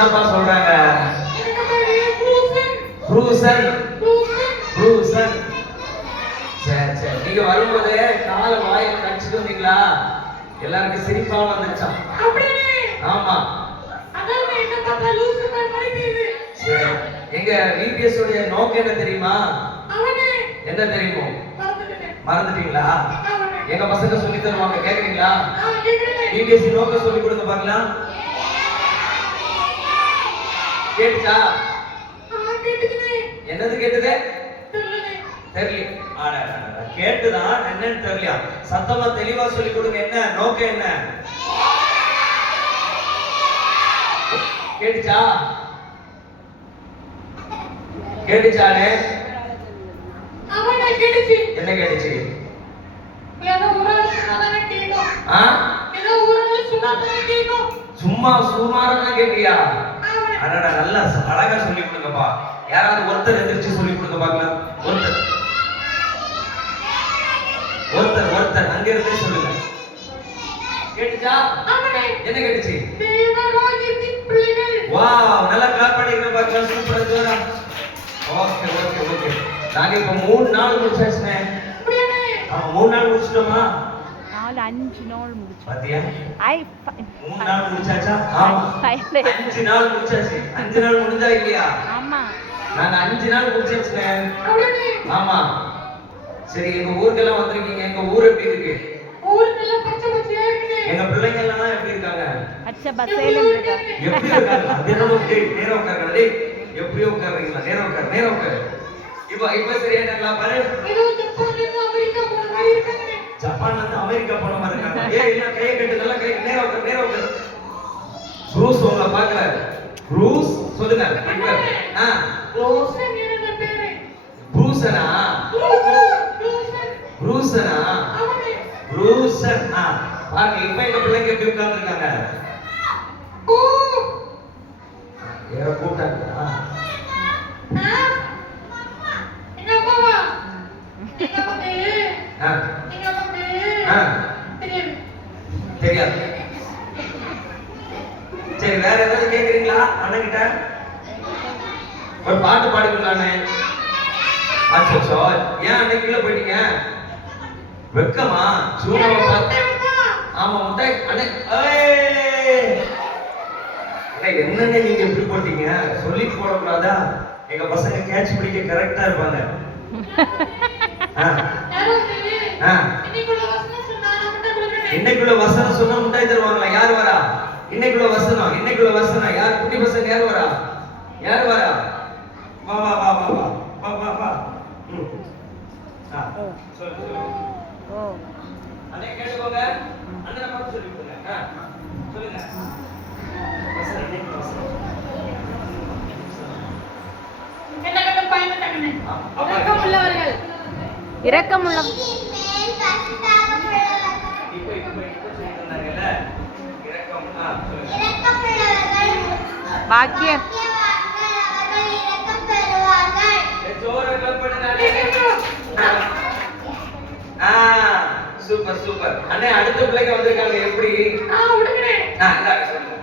என்னப்பா சொல்றாங்க? Bruzon. Bruzon. சரி சரி. நீங்க வரும்போது கால வாயை கடிச்சிட்டு வந்தீங்களா? எல்லாருக்கும் சிரிப்பா வந்துச்சா? ஆமா. சரி. எங்க விபிஎஸ் உடைய நோக்கம் என்ன தெரியுமா? என்ன தெரியுமோ? மறந்துட்டீங்களா? எங்க பசங்க சொல்லி தருவாங்க, கேக்குறீங்களா? விபிஎஸ் நோக்கம் சொல்லி கொடுங்க பார்க்கலாம். கேட்டா? என்னது கேட்டது? தெரியல. கேட்டுதான் என்னன்னு தெரியலையா? சத்தமா தெளிவா சொல்லி கொடுங்க. என்ன நோக்கம்? என்ன கேட்டுச்சா? கேட்டுச்சானே? என்ன கேட்டுச்சு? சும்மா சுமாரா கேட்டியா? அடடா, நல்லா அழகா சொல்லி கொடுங்கப்பா. யாராவது ஒருத்தர் எந்திரிச்சு சொல்லி கொடுங்க பார்க்கலாம். ஒருத்தர் ஒருத்தர் ஒருத்தர் அங்க இருந்தே சொல்லுங்க. கேட்டுச்சா? என்ன கேட்டுச்சு? வாவ், நல்லா கிளாப் பண்ணிருங்க பார்க்கலாம். சூப்பரா ஜோரா. Okay okay okay. நாங்க இப்ப 3 நாள் முடிச்சாச்சுனே. ஆமா, 3 நாள் முடிச்சிட்டோமா? 5 நாள் முடிச்சு. பாத்தியா? 3 நாள் முடிச்சாச்சா? ஆமா. 5 நாள் முடிச்சாச்சு. 5 நாள் முடிஞ்சா இல்லையா? ஆமா. நான் 5 நாள் முடிச்சாச்சுனே. ஆமா. சரி, எங்க ஊருக்கெல்லாம் வந்திருக்கீங்க. எங்க ஊர் எப்படி இருக்கு? ஊருக்கெல்லாம் பச்சை பச்சையா இருக்கு. எங்க பிள்ளைங்க எல்லாம் எப்படி இருக்காங்க? பச்சை பச்சையில இருக்காங்க. எப்படி இருக்காங்க? அதேதான். நேரா உட்காருங்க. டேய், எப்படி உட்காருறீங்களா? நேரா உட்காரு, நேரா உட்காரு. இப்ப சரியா இருக்காங்களா பாரு. இது ஜப்பான்ல அமெரிக்கா போற மாதிரி இருக்காங்க. ஜப்பான்ல இருந்து அமெரிக்கா போற மாதிரி இருக்காங்க. ஏய், இல்ல, கையை கட்டு, நல்லா கை. நேரா உட்காரு, நேரா உட்காரு. ப்ரூஸ் உங்களை பார்க்கறாரு. ப்ரூஸ் சொல்லுங்க. ப்ரூசன் என்ன பேரு? ப்ரூசனா? ப்ரூசனா? ப்ரூசன். பாருங்க, இப்ப இந்த பிள்ளைங்க எப்படி உட்கார்ந்துருக்காங்க? வேற கூட்டாங்க. எங்க அம்மாவா? எங்க அம்மாக்கு? எங்க அம்மாக்கு? தெரியாது. சரி, வேற ஏதாவது கேக்குறீங்களா அண்ணன்கிட்ட? ஒரு பாட்டு பாடுங்களானே. அச்சோ, ஏன் அன்னைக்கு கீழே போயிட்டீங்க? வெக்கமா? சூடாவை பார்த்து. ஆமா, முட்டை அண்ணே. என்னன்னு நீங்க எப்படி போட்டீங்க? சொல்லி போடக்கூடாதா? எங்க பசங்க கேட்ச் பிடிக்க கரெக்டா இருப்பாங்க. இன்னைக்குள்ள வசனம் சொன்னா முட்டாய் தருவாங்களா? யார் வரா? இன்னைக்குள்ள வசனம், இன்னைக்குள்ள வசனம். யார் குட்டி பசங்க? யார் வரா? யார் வரா? வா வா வா வா வா வா வா வா. சொல்லு சொல்லு. அண்ணே கேளுங்க. அண்ணனை பார்த்து சொல்லி கொடுங்க. சொல்லுங்க. வசனம், இன்னைக்கு வசனம். என்ன கட்ட பையன் தங்கனே. இரக்கமுள்ளவர்கள். இரக்கமுள்ள. இப்போ சொல்லிருந்தாங்கல்ல, இரக்கம். சொல்லுங்க. பாக்கியம். ஜோரா கிளப் பண்ணுங்க. Super super. அண்ணே, அடுத்த பிள்ளைங்க வந்திருக்காங்க. எப்படி? உடுங்கறேன். இந்தாங்க சொல்லுங்க.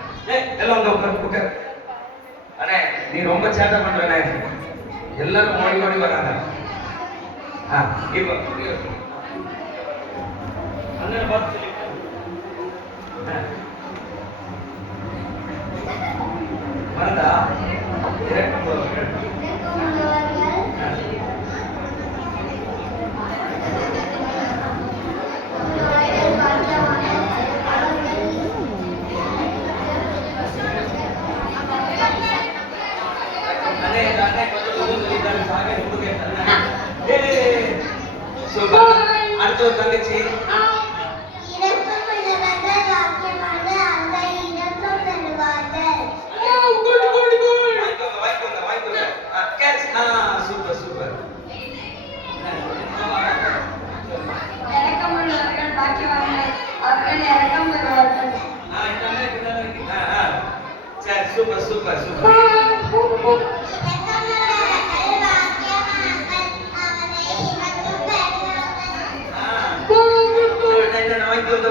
எல்லாம் வந்து உட்கார். அண்ணே, நீ ரொம்ப சேட்டை பண்றனே. எல்லாரும் ஓடி ஓடி வராங்க. இப்போ அண்ணனை பார்த்து சொல்லி வரதா? இரக்கமுள்ளவர்கள். அடுத்த ஒரு தங்கச்சி. Super super. இரக்கமுள்ளவர்கள் பாக்கியவான்கள், அவர்கள் இரக்கம் பெறுவார்கள். சரி, சூப்பர் சூப்பர் சூப்பர்.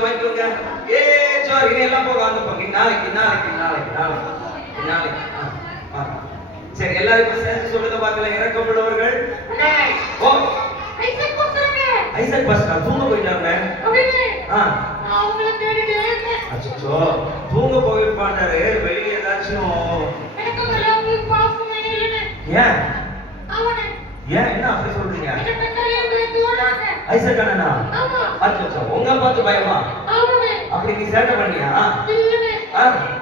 வாங்கிக்கோங்க. ஏ ஜோர், இதெல்லாம் போக வாங்க. நாளைக்கு நாளைக்கு நாளைக்கு நாளைக்கு நாளைக்கு சரி எல்லாரும் இப்ப சேர்ந்து சொல்லுங்க பார்க்கல. இரக்கமுள்ளவர்கள் ஓ ஐசக் பாஸ்டர் தூங்க போயிட்டாங்க. அச்சோ தூங்க போயிருப்பாண்டாரு. வெளியே ஏதாச்சும் ஏன் ஏன் என்ன அப்படி சொல்றீங்க? ஐசக் அண்ணனா? அச்சோ உங்க பார்த்து பயமா? அப்படி நீ சேட்டை பண்ணியா?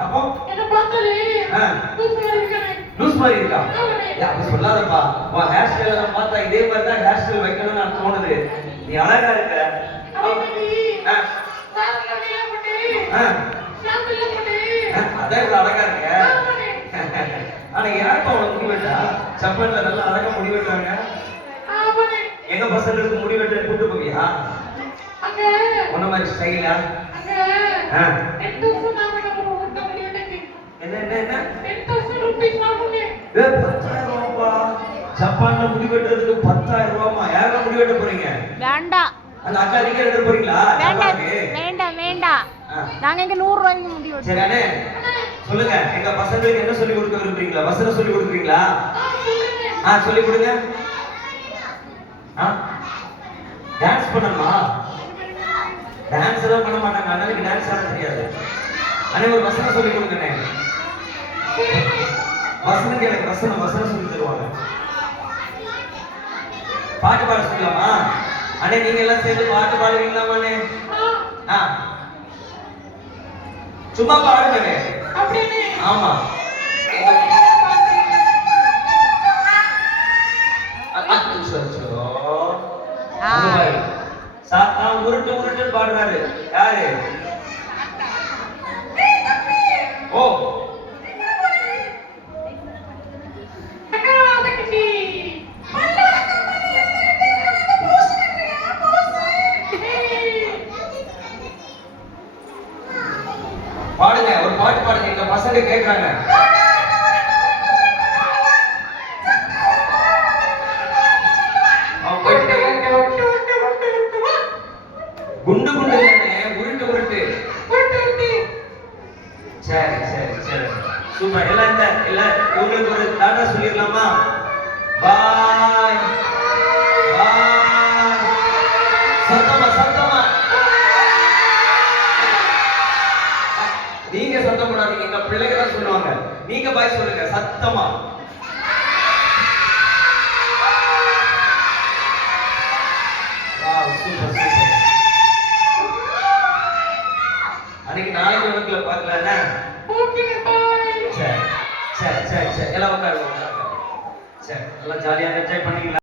அப்போ லூஸ் மாதிரி இருக்கா? அப்படி சொல்லாதப்பா. உன் ஹேர் ஸ்டைல நான் பார்த்தா இதே மாதிரி தான் ஹேர் ஸ்டைல் வைக்கணும்னு நான் தோணுது. நீ அழகா இருக்க. அதான் இவ்வளவு அழகா இருக்க. ஆனா யாருப்பா உனக்கு முடி வெட்டா? ஜப்பான்ல நல்லா அழகா முடி வெட்டுறாங்க. எங்க பசங்களுக்கு முடி வெட்ட கூட்டு போவியா? உன்ன மாதிரி ஸ்டைலா? என்ன என்ன என்ன 10,000 ரூபாய்ப்பா. ஜப்பான்ல முடி வெட்டுறதுக்கு 10,000 ரூபாய்மா. யாரா முடி வெட்ட போறீங்க? வேண்டாம். அந்த அக்கா நீங்க எடுத்து போறீங்களா? வேண்டாம் வேண்டாம் வேண்டாம். நாங்க இங்க 100 ரூபாய்க்கு முடி வெட்டுறோம். சரி அண்ணே சொல்லுங்க. எங்க பசங்களுக்கு என்ன சொல்லி கொடுக்க விரும்புறீங்களா? வசனம் சொல்லி கொடுக்குறீங்களா? சொல்லி கொடுங்க. டான்ஸ் பண்ணணுமா? டான்ஸ் எல்லாம் பண்ண மாட்டாங்க. அண்ணனுக்கு டான்ஸ் ஆட தெரியாது. அண்ணே ஒரு வசனம் சொல்லி கொடுங்கண்ணே. வசனம் எனக்கு வசனம் சொல்லி தருவாங்க. பாட்டு பாட சொல்லலாமா? அண்ணே நீங்க எல்லாம் சேர்ந்து பாட்டு பாடுவீங்களாமா அண்ணே? சும்மா பாடுங்க. ஆமா உருட்டு உருட்டு பாடுறாரு. யாரு? ஓ பாடுங்க. ஒரு பாட்டு பாடுங்க. எங்க பசங்க கேட்கறாங்க. குண்டு குண்டு உருட்டு உருட்டு. சரி சரி சரி சூப்பர். எல்லாம் உங்களுக்கு ஒரு டாடா சொல்லிடலாமா? பாய் பாய். சத்தமா சத்தமா. நீங்க சத்தம் போடாதீங்க. எங்க பிள்ளைங்க தான் சொல்லுவாங்க. நீங்க பாய் சொல்லுங்க சத்தமா. Super super. அன்னைக்கு நாளைக்கு உனக்குள்ள பார்க்கலாம்னா? சரி சரி சரி சரி எல்லாம் உட்காருங்க. சரி எல்லாம் ஜாலியாக என்ஜாய் பண்ணிக்கலாம்.